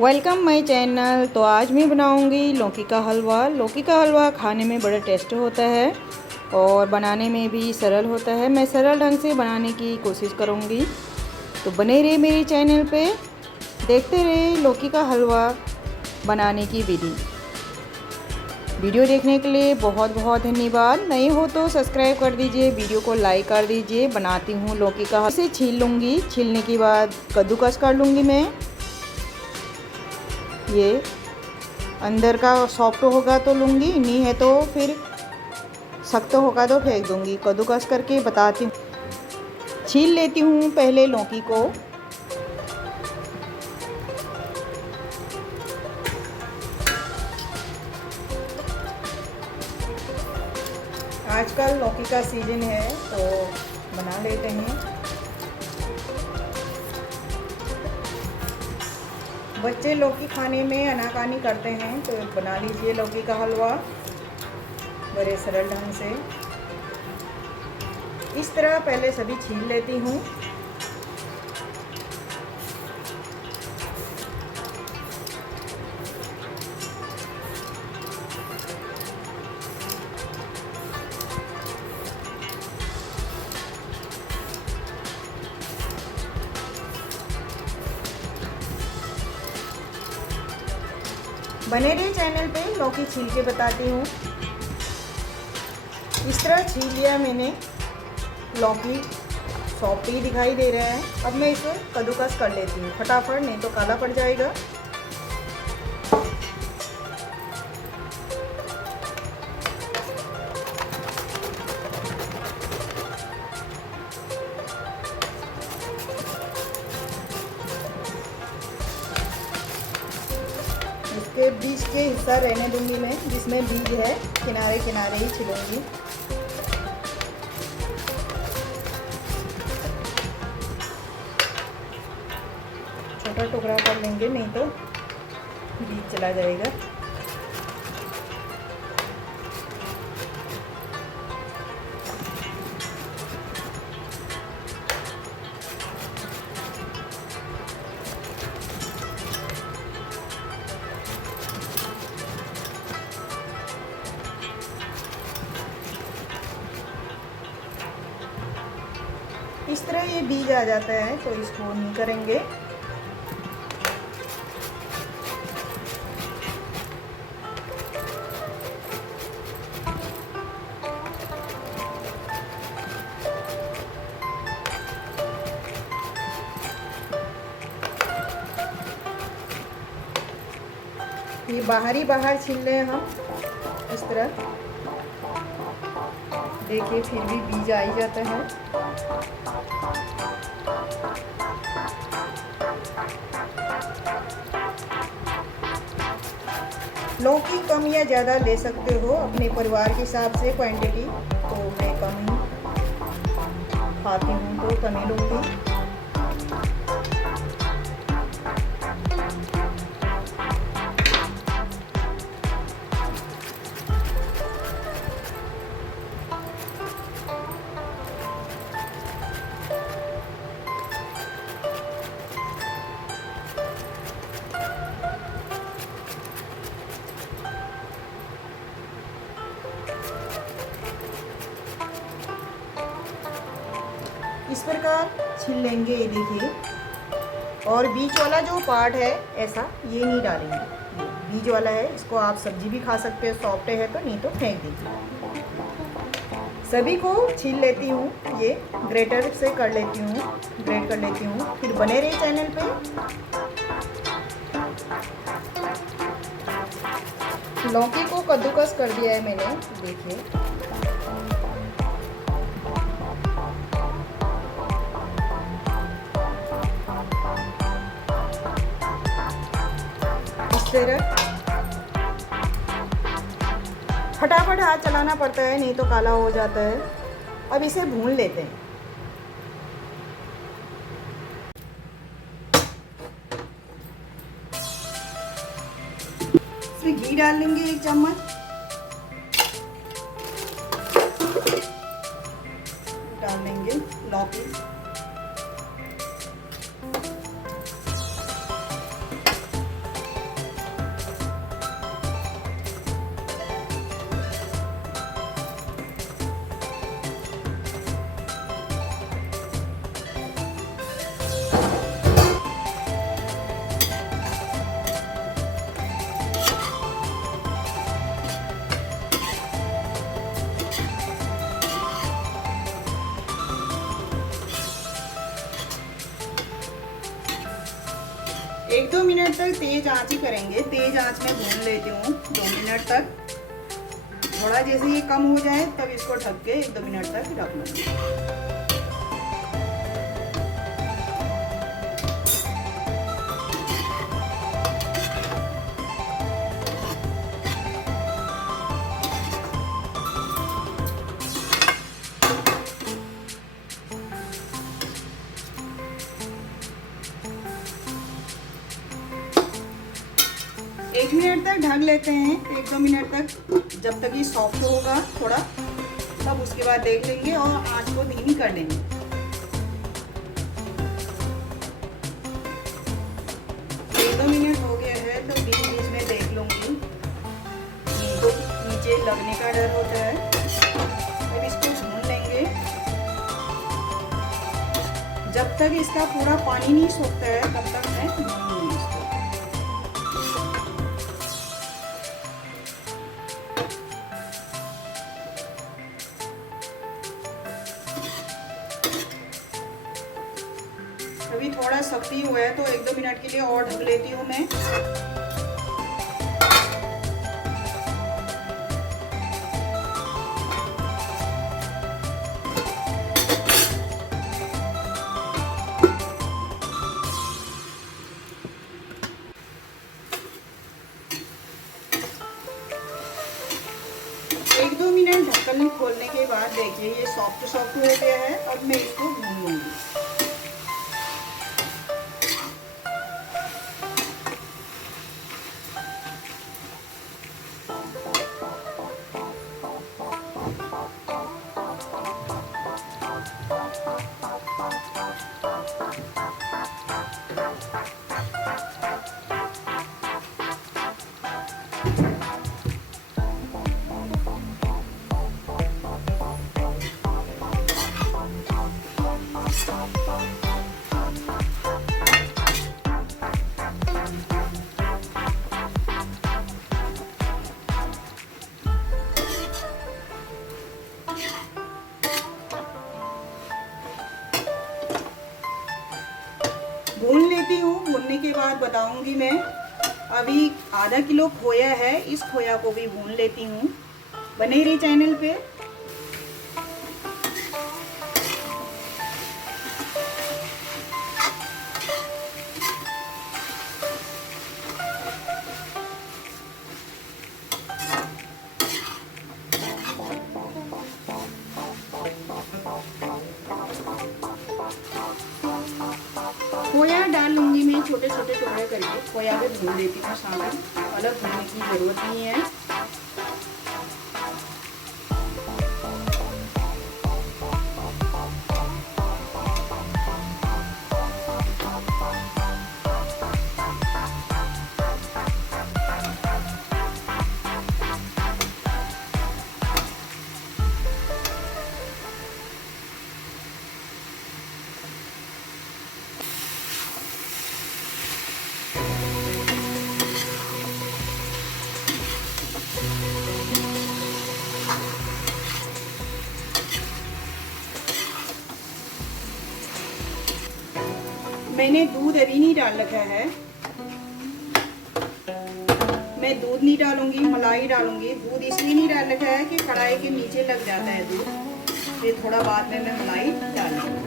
Welcome my channel. तो आज मैं बनाऊंगी लौकी का हलवा। लौकी का हलवा खाने में बड़ा टेस्ट होता है और बनाने में भी सरल होता है। मैं सरल ढंग से बनाने की कोशिश करूंगी, तो बने रहिए मेरे चैनल पे, देखते रहिए लौकी का हलवा बनाने की विधि। वीडियो देखने के लिए बहुत बहुत धन्यवाद। नए हो तो सब्सक्राइब कर दीजिए, वीडियो को लाइक कर दीजिए। बनाती हूँ लौकी का हलवा। इसे छील लूँगी, छीलने के बाद कद्दूकस कर लूँगी। मैं ये अंदर का सॉफ्ट होगा तो लूँगी, नहीं है तो फिर सख्त होगा तो फेंक दूँगी। कद्दूकस करके बताती हूँ। छील लेती हूँ पहले लौकी को। आजकल लौकी का सीजन है तो बना लेते हैं। बच्चे लौकी खाने में आनाकानी करते हैं तो बना लीजिए लौकी का हलवा बड़े सरल ढंग से। इस तरह पहले सभी छील लेती हूँ। बने रहे चैनल पे, लौकी छील के बताती हूँ। इस तरह छील लिया मैंने। लौकी सॉफ्ट ही दिखाई दे रहा है। अब मैं इसे कद्दूकस कर लेती हूँ फटाफट, नहीं तो काला पड़ जाएगा। इसके बीज के हिस्सा रहने दूंगी मैं, जिसमें बीज है किनारे किनारे ही छिलूंगी। छोटा टुकड़ा कर लेंगे, नहीं तो बीज चला जाएगा। इस तरह ये बीज आ जाता है तो इसको नहीं करेंगे। ये बाहर छील रहे हैं हम इस तरह। देखिए फिर भी बीज आ ही जाता है। लौकी कम या ज़्यादा ले सकते हो अपने परिवार के हिसाब से क्वांटिटी। तो मैं कम ही खाती हूँ तो कम ही लूँगी। इस प्रकार छील लेंगे, ये देखिए। और बीज वाला जो पार्ट है ऐसा ये नहीं डालेंगे। ये बीज वाला है, इसको आप सब्जी भी खा सकते हो, सॉफ्ट है तो, नहीं तो फेंक दीजिए। सभी को छील लेती हूँ, ये ग्रेटर से कर लेती हूँ, ग्रेट कर लेती हूँ। फिर बने रहे चैनल पे। लौकी को कद्दूकस कर दिया है मैंने, देखिए। फटाफट हाथ चलाना पड़ता है, नहीं तो काला हो जाता है। अब इसे भून लेते हैं। इसमें घी डाल लेंगे 1 चम्मच। डाल लेंगे लौकी। 1-2 मिनट तक तेज आंच ही करेंगे। तेज आंच में भून लेती हूँ 2 मिनट तक। थोड़ा जैसे ये कम हो जाए तब इसको ढक के 1-2 मिनट तक रख लूँगी। एक मिनट तक ढक लेते हैं, 1-2 मिनट तक, जब तक ये सॉफ्ट होगा थोड़ा, तब उसके बाद देख लेंगे और आंच को धीमी कर लेंगे। एक 2 मिनट हो गया है तो बीच बीच में देख लूँगी। तो नीचे लगने का डर होता है, फिर इसको भून लेंगे जब तक इसका पूरा पानी नहीं सूखता है, तब तक मैं भूनूंगी इसको। अभी थोड़ा सख्ती हुआ है तो 1-2 मिनट के लिए और ढक लेती हूँ मैं। एक 2 मिनट ढक्कन खोलने के बाद देखिए ये सॉफ्ट सॉफ्ट हो गया है। अब मैं इसको भून लूँगी। भून लेती हूँ, भूनने के बाद बताऊंगी मैं। अभी आधा किलो खोया है, इस खोया को भी भून लेती हूँ। बने रही चैनल पे। खोया डाल लूँगी मैं छोटे छोटे टुकड़े करके। खोया भी भून देती हूँ साथ, अलग भूनने की ज़रूरत नहीं है। मैंने दूध अभी नहीं डाल रखा है। मैं दूध नहीं डालूंगी, मलाई डालूंगी। दूध इसलिए नहीं डाल रखा है कि कढ़ाई के नीचे लग जाता है दूध, फिर थोड़ा बाद में मैं मलाई डालूंगी।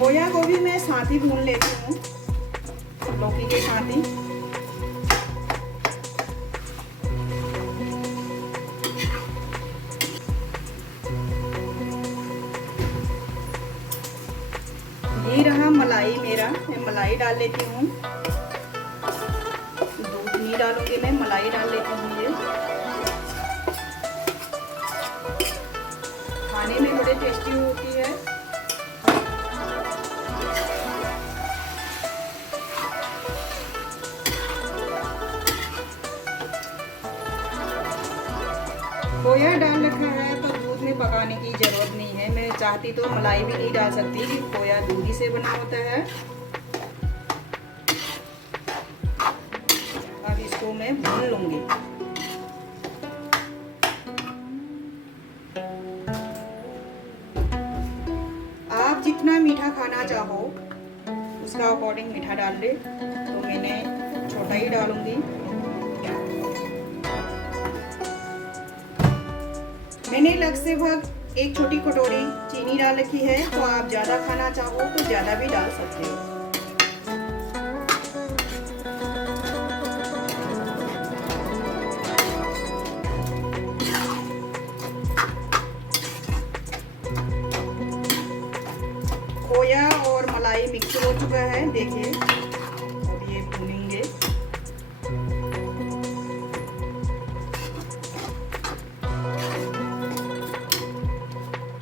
खोया को भी मैं साथ ही भून लेती हूँ, लौकी के साथ ही। ये रहा मलाई मेरा, मैं मलाई डाल लेती हूँ। दूध नहीं डालूंगी मैं, मलाई डाल लेती हूँ। ये खाने में बड़े टेस्टी होती है। खोया डाल रखा है तो दूध में पकाने की जरूरत नहीं है। मैं चाहती तो मलाई भी नहीं डाल सकती, कि खोया दूध ही से बना होता है। अब इसको मैं भून लूंगी। आप जितना मीठा खाना चाहो ले तो मैंने छोटा ही डालूंगी। मैंने लगभग एक छोटी कटोरी चीनी डाल रखी है, तो आप ज़्यादा खाना चाहो तो ज़्यादा भी डाल सकते हो। खोया और मलाई मिक्स हो चुका है, देखिए। अब ये भूनेंगे।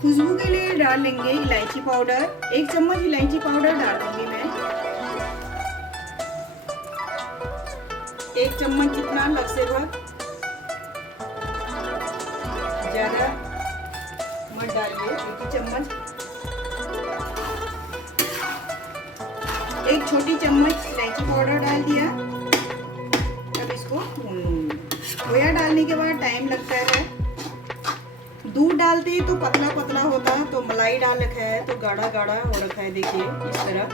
खुशबू के लिए डाल लेंगे इलायची पाउडर, 1 चम्मच इलायची पाउडर डाल दूंगी मैं। 1 चम्मच जितना लगभग, ज़्यादा मत डालिए, 1 ही चम्मच। 1 छोटी चम्मच इलायची पाउडर डाल दिया। अब इसको खोया डालने के बाद टाइम लगता है। दूध डालते ही तो पतला पतला होता, तो मलाई डाल रखा है तो गाढ़ा गाढ़ा हो रखा है, देखिए इस तरह।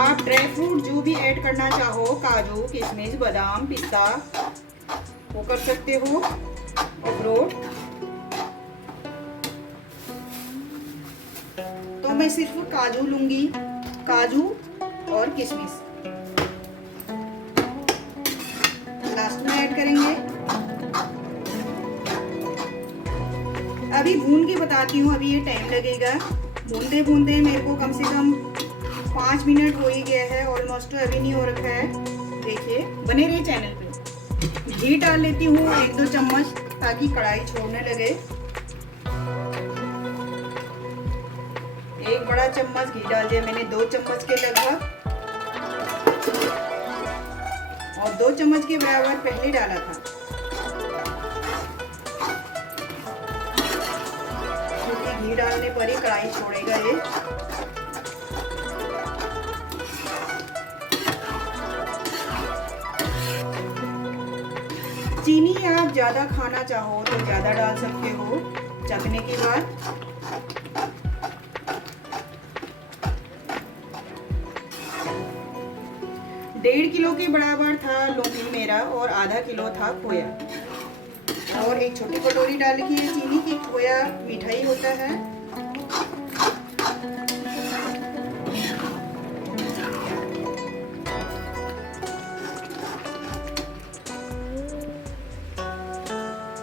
आप ड्राई फ्रूट जो भी ऐड करना चाहो, काजू, किशमिश, बादाम, पिस्ता, वो कर सकते हो, अखरोट। तो मैं सिर्फ काजू लूंगी, काजू और किशमिश लास्ट में ऐड करेंगे। अभी भून के बताती हूँ, अभी ये टाइम लगेगा। भूनते भूनते मेरे को कम से कम 5 मिनट हो ही गया है, ऑलमोस्ट अभी नहीं हो रखा है। देखिए, बने रहिए चैनल पे। घी डाल लेती हूँ 1-2 चम्मच, ताकि कढ़ाई छोड़ने लगे। 1 बड़ा चम्मच घी डाल दिया मैंने, 2 चम्मच के लगभग, और 2 चम्मच के बराबर पहले डाला था, क्योंकि घी डालने पर ही कढ़ाई छोड़ेगा ये। चीनी आप ज़्यादा खाना चाहो तो ज़्यादा डाल सकते हो चखने के बाद। डेढ़ किलो के बराबर था लौकी मेरा, और आधा किलो था खोया, और 1 छोटी कटोरी डाल की है चीनी की। खोया मीठा ही होता है।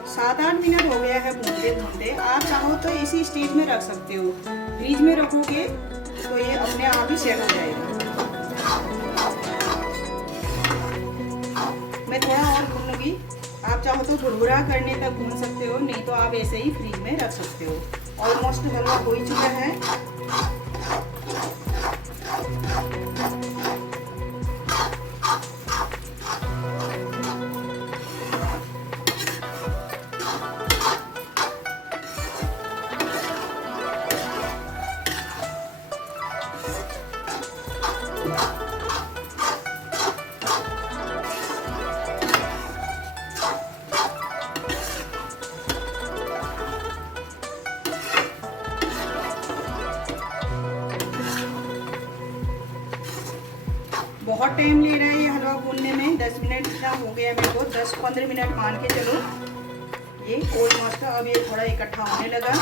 सात 8 मिनट हो गया है भूनते भूनते। आप चाहो तो इसी स्टेज में रख सकते हो, फ्रिज में रखोगे तो ये अपने आप ही सेट हो जाएगा। मैं थोड़ा और भूनूंगी, आप चाहो तो भुरभुरा करने तक भून सकते हो, नहीं तो आप ऐसे ही फ्रिज में रख सकते हो। ऑलमोस्ट हलवा हो ही चुका है। बहुत टाइम ले रहा है ये हलवा भूनने में, 10 मिनट इतना हो गया मेरे को, 10-15 मिनट मान के चलो। ये ऑलमोस्ट अब ये थोड़ा इकट्ठा होने लगा।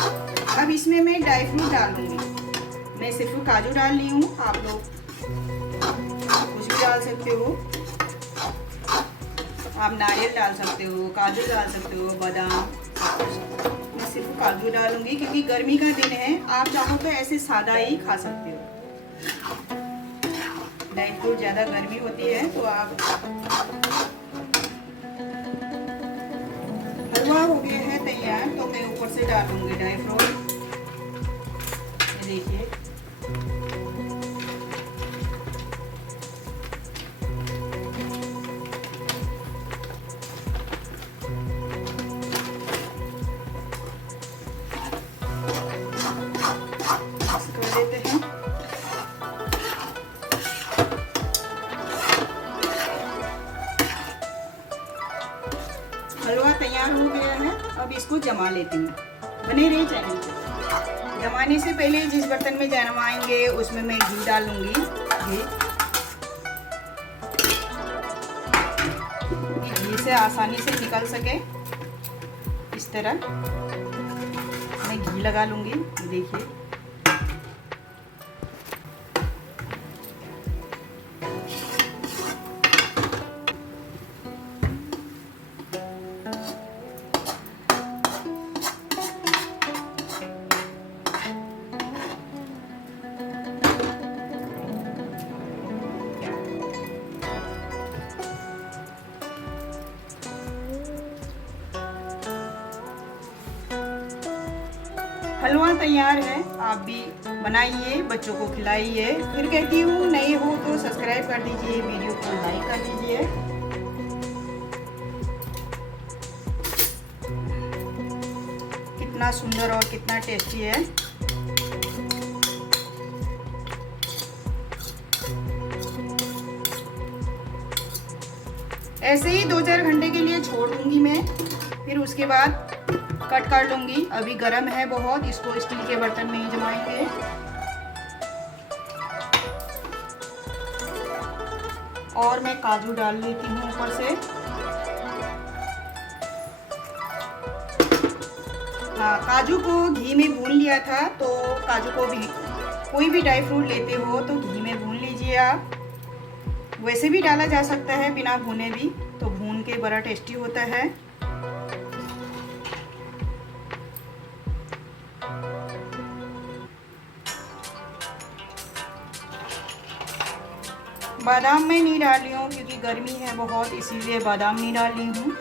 अब इसमें मैं ड्राई फ्रूट डाल दूँगी। मैं सिर्फ काजू डाल ली हूँ, आप लोग कुछ भी डाल सकते हो। आप नारियल डाल सकते हो, काजू डाल सकते हो, बादाम। मैं सिर्फ काजू डालूंगी क्योंकि गर्मी का दिन है। आप चाहो तो ऐसे सादा ही खा सकते हो। ड्राई फ्रूट ज़्यादा गर्मी होती है तो आप। हलवा हो गया है तैयार, तो मैं ऊपर से डालूंगी ड्राई फ्रूट। देखिए, कर देते हैं। हलवा तैयार हो गया है, अब इसको जमा लेती हूँ। बने रहिए चैनल पे। जमाने से पहले जिस बर्तन में जमाएंगे उसमें मैं घी डालूंगी। घी से आसानी से निकल सके इस तरह मैं घी लगा लूंगी। देखिए हलवा तैयार है। आप भी बनाइए, बच्चों को खिलाइए। फिर कहती हूँ नए हो तो सब्सक्राइब कर दीजिए, वीडियो को लाइक कर दीजिए। कितना सुंदर और कितना टेस्टी है। ऐसे ही 2-4 घंटे के लिए छोड़ दूंगी मैं, फिर उसके बाद कट कर लूंगी। अभी गर्म है बहुत, इसको स्टील के बर्तन में ही जमाएंगे। और मैं काजू डाल लेती हूँ ऊपर से। हाँ, काजू को घी में भून लिया था, तो काजू को भी कोई भी ड्राई फ्रूट लेते हो तो घी में भून लीजिए आप। वैसे भी डाला जा सकता है बिना भुने भी, तो भून के बड़ा टेस्टी होता है। बादाम मैं नहीं डाल रही हूँ क्योंकि गर्मी है बहुत, इसीलिए बादाम नहीं डाल रही हूँ।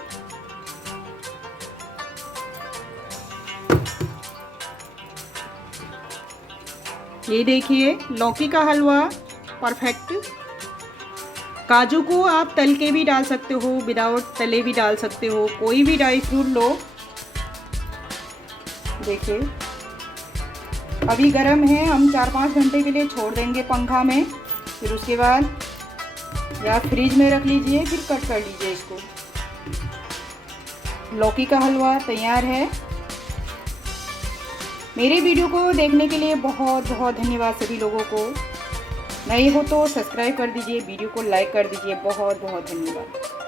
ये देखिए लौकी का हलवा परफेक्ट। काजू को आप तल के भी डाल सकते हो, विदाउट तले भी डाल सकते हो, कोई भी ड्राई फ्रूट लो। देखिए अभी गर्म है, हम 4-5 घंटे के लिए छोड़ देंगे पंखा में। फिर उसके बाद या फ्रिज में रख लीजिए, फिर कट कर लीजिए इसको। लौकी का हलवा तैयार है। मेरे वीडियो को देखने के लिए बहुत बहुत धन्यवाद सभी लोगों को। नए हो तो सब्सक्राइब कर दीजिए, वीडियो को लाइक कर दीजिए। बहुत बहुत धन्यवाद।